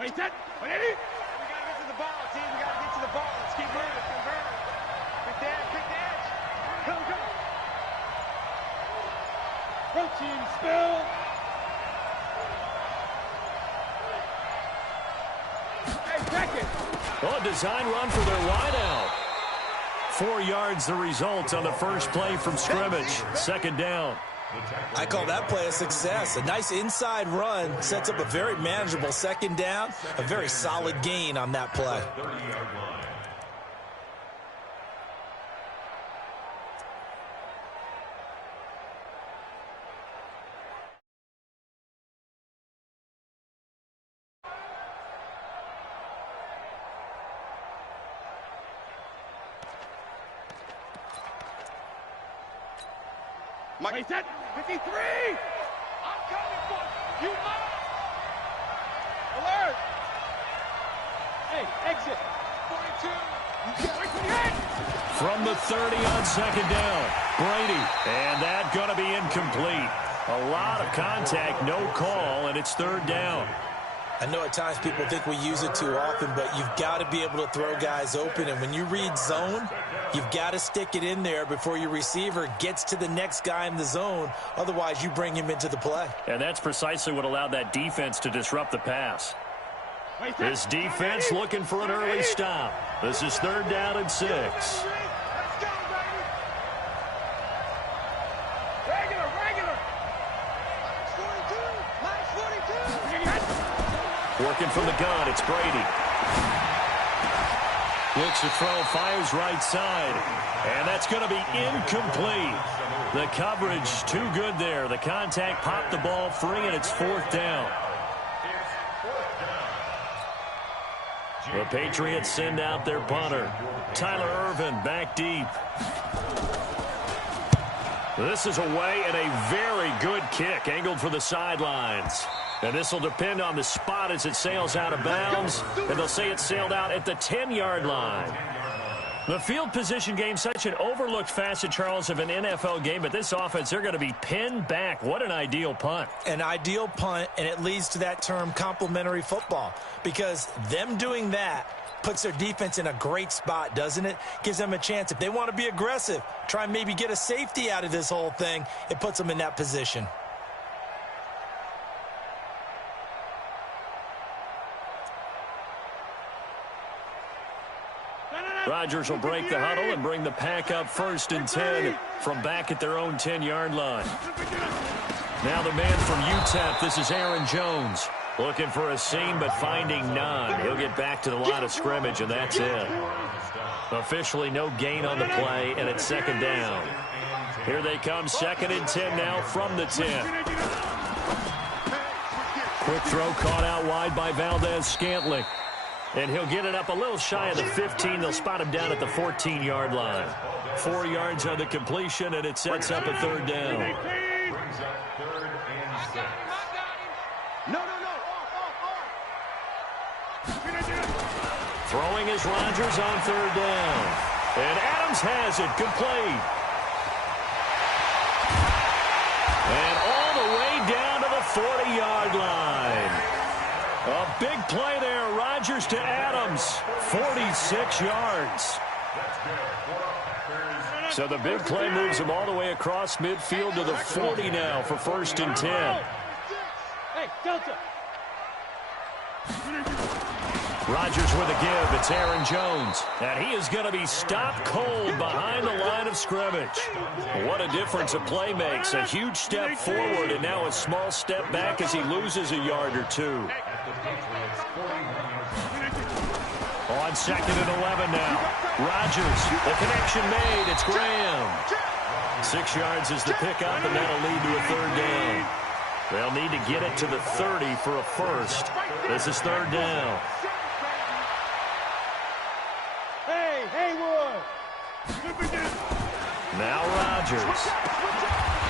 Wait, set. Wait, we gotta get to the ball, team. We gotta get to the ball. Let's keep moving. Pick the edge. Come. Go, team. Spill. Hey, check it. Oh, a design run for their wideout. 4 yards the result on the first play from scrimmage. Second down. I call that play a success. A nice inside run sets up a very manageable second down. A very solid gain on that play. Wait, set. 53. I'm coming for you. Alert. Hey, exit. 42. From the 30 on second down, Brady. And that going to be incomplete. A lot of contact, no call, and it's third down. I know at times people think we use it too often, but you've got to be able to throw guys open. And when you read zone, you've got to stick it in there before your receiver gets to the next guy in the zone. Otherwise, you bring him into the play. And that's precisely what allowed that defense to disrupt the pass. This defense looking for an early stop. This is third down and 6. Working from the gun, it's Brady. Looks to throw, fires right side. And that's going to be incomplete. The coverage too good there. The contact popped the ball free, and it's fourth down. The Patriots send out their punter. Tyler Ervin back deep. This is away and a very good kick, angled for the sidelines. And this will depend on the spot as it sails out of bounds. And they'll say it sailed out at the 10-yard line. The field position game, such an overlooked facet, Charles, of an NFL game. But this offense, they're going to be pinned back. What an ideal punt. An ideal punt, and it leads to that term complementary football. Because them doing that puts their defense in a great spot, doesn't it? Gives them a chance. If they want to be aggressive, try and maybe get a safety out of this whole thing, it puts them in that position. Rodgers will break the huddle and bring the pack up first and 10 from back at their own 10-yard line. Now the man from UTEP, this is Aaron Jones. Looking for a seam but finding none. He'll get back to the line of scrimmage, and that's it. Officially no gain on the play, and it's second down. Here they come, second and 10 now from the 10. Quick throw caught out wide by Valdez-Scantling. And he'll get it up a little shy of the 15. They'll spot him down at the 14-yard line. 4 yards on the completion, and it sets up a third down. Throwing is Rodgers on third down. And Adams has it complete. And all the way down to the 40-yard line. A big play there. Rodgers to Adams. 46 yards. So the big play moves him all the way across midfield to the 40 now for first and 10. Hey, Delta. Rodgers with a give. It's Aaron Jones. And he is going to be stopped cold behind the line of scrimmage. What a difference a play makes. A huge step forward and now a small step back as he loses a yard or two. On second and 11 now. Rodgers, the connection made. It's Graham. 6 yards is the pickup, and that'll lead to a third down. They'll need to get it to the 30 for a first. This is third down. Hey, Haywood. Now Rodgers.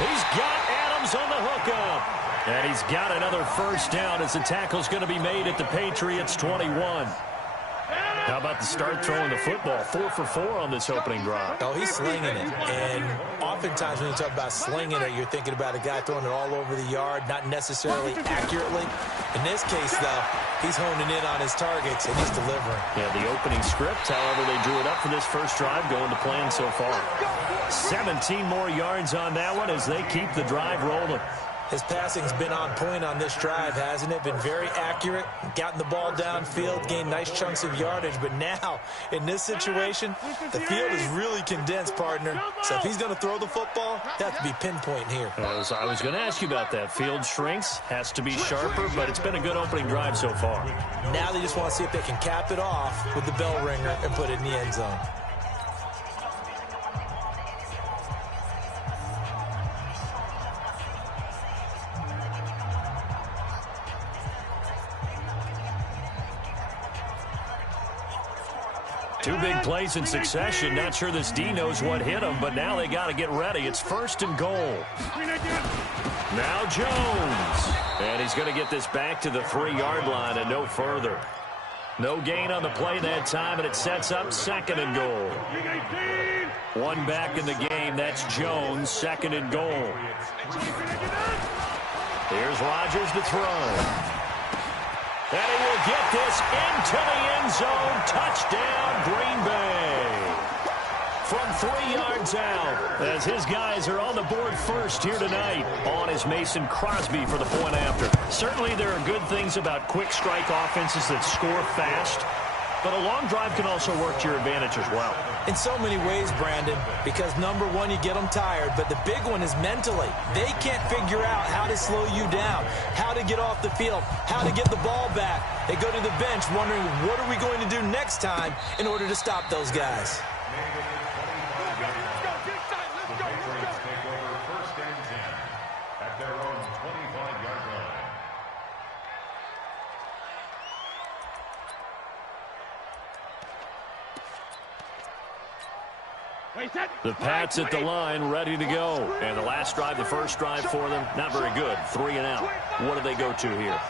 He's got Adams on the hookup. And he's got another first down as the tackle's going to be made at the Patriots 21. How about the start throwing the football? 4 for 4 on this opening drive. Oh, he's slinging it. And oftentimes when you talk about slinging it, you're thinking about a guy throwing it all over the yard, not necessarily accurately. In this case, though, he's honing in on his targets, and he's delivering. Yeah, the opening script, however, they drew it up for this first drive, going to plan so far. 17 more yards on that one as they keep the drive rolling. His passing's been on point on this drive, hasn't it? Been very accurate, gotten the ball downfield, gained nice chunks of yardage. But now, in this situation, the field is really condensed, partner. So if he's going to throw the football, that has to be pinpoint here. I was going to ask you about that. Field shrinks, has to be sharper, but it's been a good opening drive so far. Now they just want to see if they can cap it off with the bell ringer and put it in the end zone. Two big plays in succession. Not sure this D knows what hit him, but now they got to get ready. It's 1st and goal. Now Jones. And he's going to get this back to the 3-yard line and no further. No gain on the play that time, and it sets up 2nd and goal. One back in the game. That's Jones, 2nd and goal. Here's Rodgers to throw. And he will get this into the end zone. Touchdown, Green Bay. From 3 yards out, as his guys are on the board first here tonight. On is Mason Crosby for the point after. Certainly there are good things about quick strike offenses that score fast, but a long drive can also work to your advantage as well. In so many ways, Brandon, because number one, you get them tired, but the big one is mentally. They can't figure out how to slow you down, how to get off the field, how to get the ball back. They go to the bench wondering, what are we going to do next time in order to stop those guys? The Pats at the line, ready to go. And the last drive, the first drive for them, not very good. 3 and out. What do they go to here?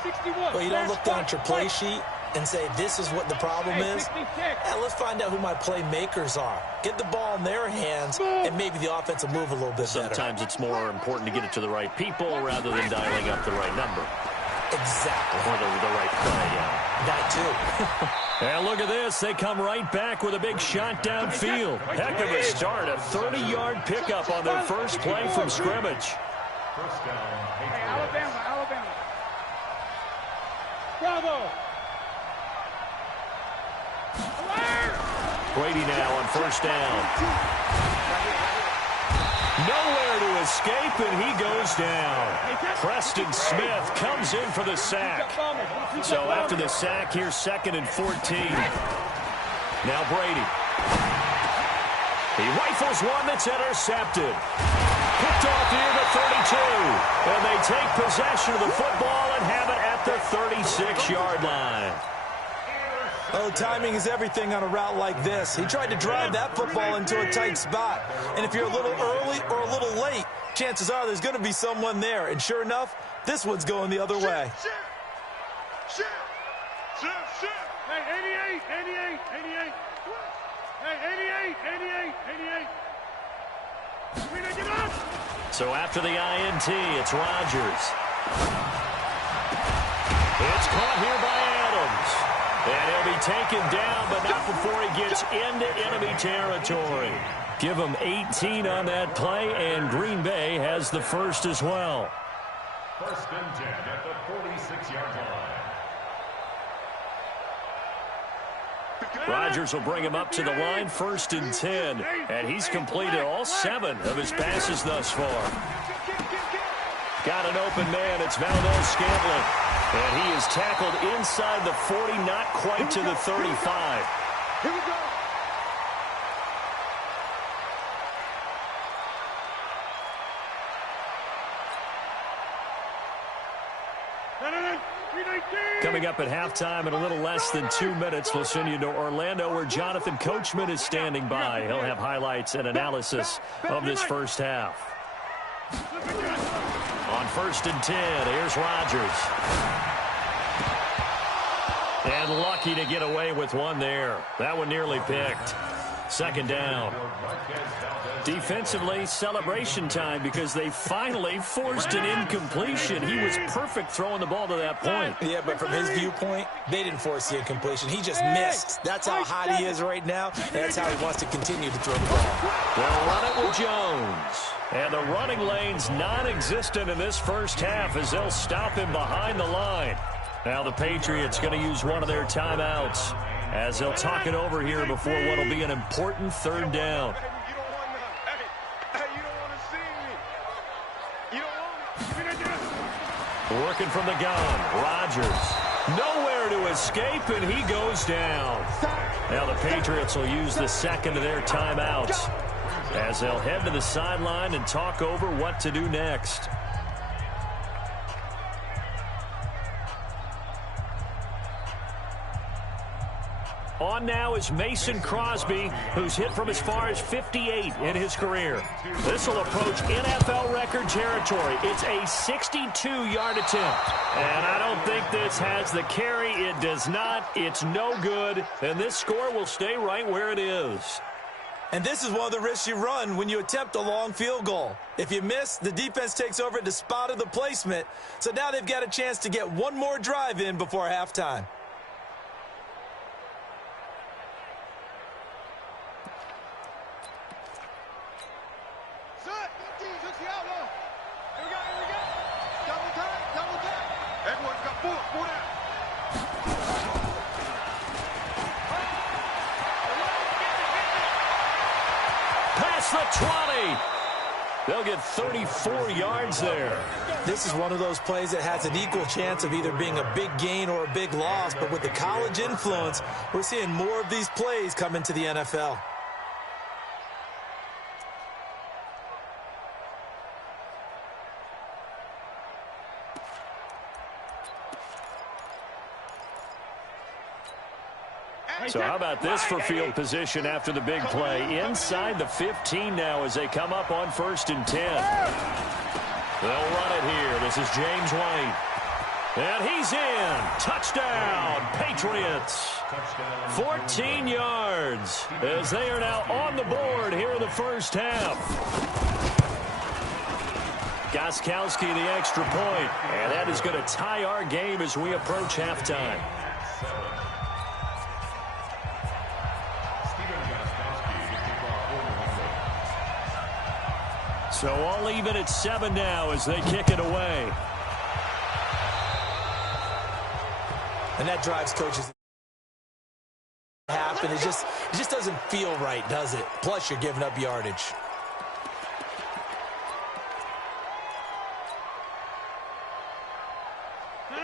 Well, you don't look down at your play sheet and say, this is what the problem is. Yeah, let's find out who my playmakers are. Get the ball in their hands, and maybe the offense will move a little bit better. Sometimes it's more important to get it to the right people rather than dialing up the right number. Exactly. Or the right play, yeah. That too. And look at this. They come right back with a big shot downfield. Heck of a start. A 30-yard pickup on their first play from scrimmage. Hey, Alabama. Bravo. Brady now on first down. Nowhere to escape, and he goes down. Preston Smith comes in for the sack. So after the sack, here's 2nd and 14. Now Brady. He rifles one that's intercepted. Picked off near the 32. And they take possession of the football and have it at the 36-yard line. Oh, timing is everything on a route like this. He tried to drive that football into a tight spot. And if you're a little early or a little late, chances are there's going to be someone there. And sure enough, this one's going the other way. Shift. Hey, 88. Hey, 88. So after the INT, it's Rodgers. It's caught here by Adams. And he'll be taken down, but not before he gets into enemy territory. Give him 18 on that play, and Green Bay has the first as well. 1st and 10 at the 46-yard line. Rodgers will bring him up to the line, 1st and 10. And he's completed all 7 of his passes thus far. Got an open man. It's Valdez Scantling. And he is tackled inside the 40, not quite to the 35. Here we go. Coming up at halftime in a little less than 2 minutes, we'll send you to Orlando where Jonathan Coachman is standing by. He'll have highlights and analysis of this first half. On 1st and 10, here's Rodgers. And lucky to get away with one there. That one nearly picked. Second down. Defensively, celebration time because they finally forced an incompletion. He was perfect throwing the ball to that point. Yeah, but from his viewpoint, they didn't force the incompletion. He just missed. That's how hot he is right now, and that's how he wants to continue to throw the ball. They'll run it with Jones. And the running lane's non-existent in this first half as they'll stop him behind the line. Now the Patriots going to use one of their timeouts as they'll talk it over here before what will be an important third down. Working from the gun, Rodgers. Nowhere to escape, and he goes down. Now the Patriots will use the second of their timeouts as they'll head to the sideline and talk over what to do next. On now is Mason Crosby, who's hit from as far as 58 in his career. This will approach NFL record territory. It's a 62-yard attempt. And I don't think this has the carry. It does not. It's no good. And this score will stay right where it is. And this is one of the risks you run when you attempt a long field goal. If you miss, the defense takes over at the spot of the placement. So now they've got a chance to get one more drive in before halftime. Past the 20. They'll get 34 yards there. This is one of those plays that has an equal chance of either being a big gain or a big loss. But with the college influence, we're seeing more of these plays come into the NFL. So how about this for field position after the big play? Inside the 15 now as they come up on 1st and 10. They'll run it here. This is James White. And he's in. Touchdown, Patriots. 14 yards as they are now on the board here in the first half. Gostkowski the extra point. And that is going to tie our game as we approach halftime. So all even at 7 now as they kick it away. And that drives coaches half, and it just doesn't feel right, does it? Plus, you're giving up yardage.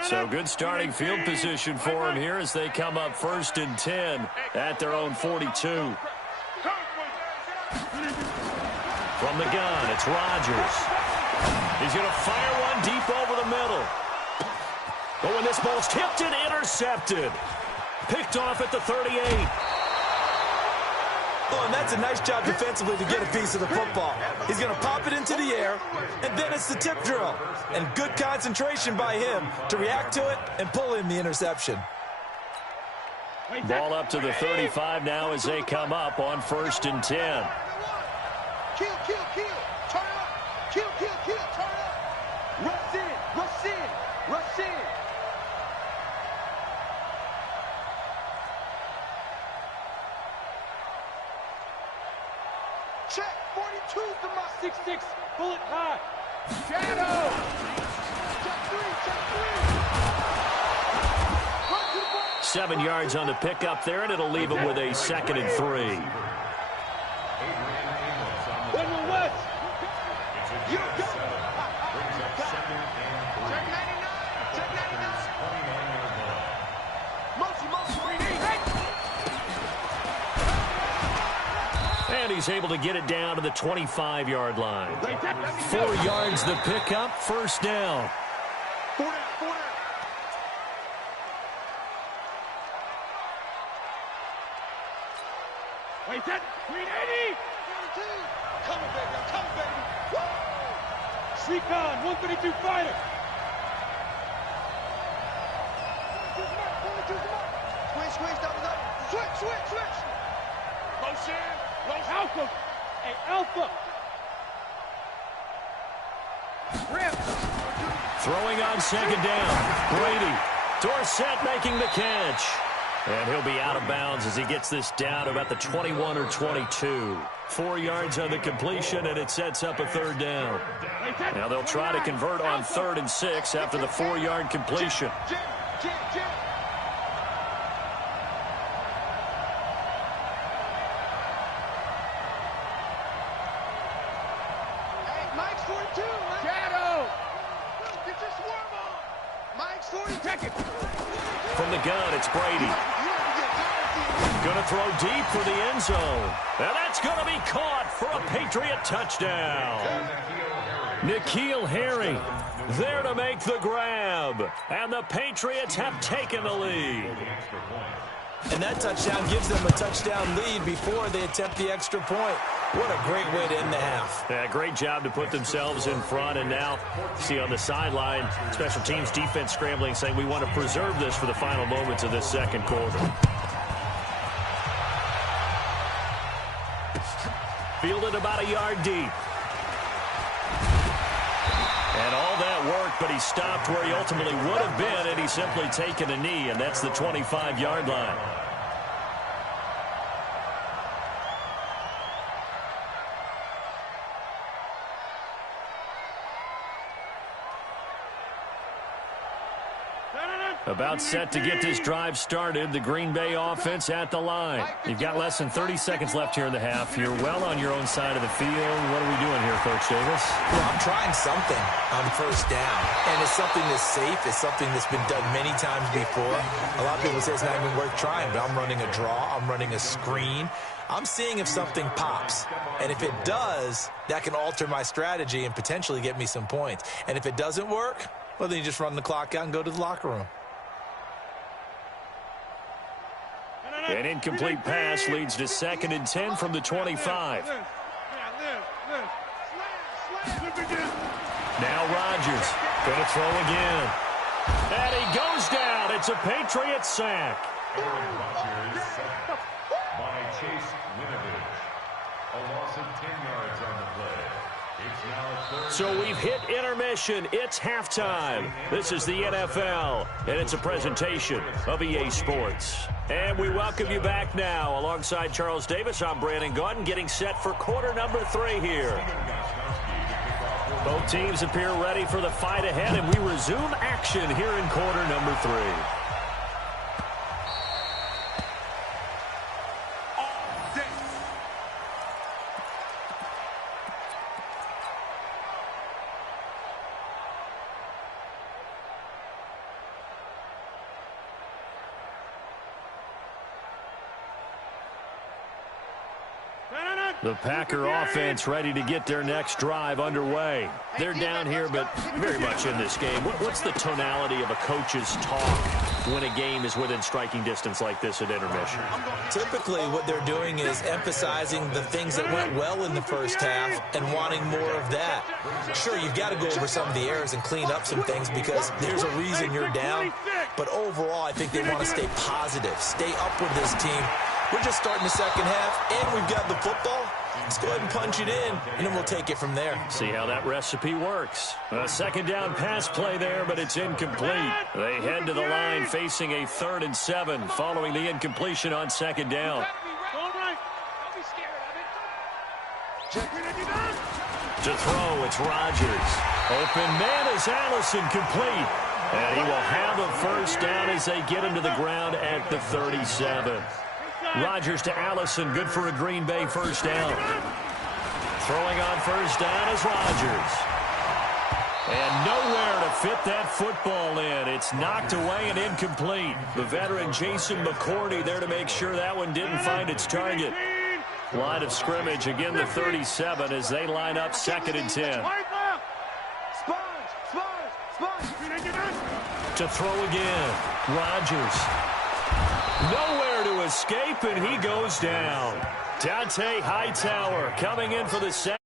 So good starting field position for them here as they come up 1st and 10 at their own 42. From the gun, it's Rodgers. He's going to fire one deep over the middle. But when this ball's tipped and intercepted. Picked off at the 38. Oh, and that's a nice job defensively to get a piece of the football. He's going to pop it into the air, and then it's the tip drill. And good concentration by him to react to it and pull in the interception. Ball up to the 35 now as they come up on 1st and 10. Kill, kill, kill. Turn up. Kill, kill, kill. Turn up. Rush in. Rush in. Rush in. Check. 42 to my 6'6". Bullet high. Shadow. Check 3. Check 3. 7 yards on the pickup there, and it'll leave him with a 2nd and 3. And he's able to get it down to the 25-yard line. 4 yards the pickup, 1st down. Wait, that 380. Coming, baby. I'm coming, baby. Woo! Sneak on, 132 fighter. Switch. Motion. Alpha. Hey, Alpha. Rip. Throwing on second down. Brady. Dorsett making the catch. And he'll be out of bounds as he gets this down about the 21 or 22. 4 yards on the completion, and it sets up a third down. Now they'll try to convert on 3rd and 6 after the 4-yard completion. Mike's 42. Shadow. Get your swarm on. Mike's 42. From the gun, it's Brady. Going to throw deep for the end zone. And that's going to be caught for a Patriot touchdown. N'Keal Harry there to make the grab. And the Patriots have taken the lead. And that touchdown gives them a touchdown lead before they attempt the extra point. What a great way to end the half. Yeah, great job to put themselves in front. And now, see on the sideline, special teams defense scrambling, saying we want to preserve this for the final moments of this second quarter. Fielded about a yard deep. And all that work, but he stopped where he ultimately would have been, and he's simply taken a knee, and that's the 25-yard line. About set to get this drive started. The Green Bay offense at the line. You've got less than 30 seconds left here in the half. You're well on your own side of the field. What are we doing here, Coach Davis? Well, I'm trying something on first down. And it's something that's safe. It's something that's been done many times before. A lot of people say it's not even worth trying, but I'm running a draw. I'm running a screen. I'm seeing if something pops. And if it does, that can alter my strategy and potentially get me some points. And if it doesn't work, well, then you just run the clock out and go to the locker room. An incomplete pass leads to 2nd and 10 from the 25. Now Rodgers going to throw again. And he goes down. It's a Patriot sack. Aaron Rodgers sacked by Chase Winovich. A loss of 10 yards on the play. It's now 3rd. So we've hit intermission. It's halftime. This is the NFL, and it's a presentation of EA Sports. And we welcome you back now. Alongside Charles Davis, I'm Brandon Gaudin, getting set for quarter number 3 here. Both teams appear ready for the fight ahead, and we resume action here in quarter number 3. The Packer offense ready to get their next drive underway. They're down here, but very much in this game. What's the tonality of a coach's talk when a game is within striking distance like this at intermission? Typically, what they're doing is emphasizing the things that went well in the first half and wanting more of that. Sure, you've got to go over some of the errors and clean up some things because there's a reason you're down. But overall, I think they want to stay positive, stay up with this team. We're just starting the second half, and we've got the football. Let's go ahead and punch it in, and then we'll take it from there. See how that recipe works. A second down pass play there, but it's incomplete. They head to the line facing a 3rd and 7 following the incompletion on second down. To throw, it's Rodgers. Open man is Allison, complete. And he will have a first down as they get him to the ground at the 37. Rodgers to Allison, good for a Green Bay first down. Throwing on first down is Rodgers. And nowhere to fit that football in. It's knocked away and incomplete. The veteran Jason McCourty there to make sure that one didn't find its target. Line of scrimmage, again the 37 as they line up 2nd and 10. To throw again, Rodgers. Nowhere to escape, and he goes down. Dante Hightower coming in for the second.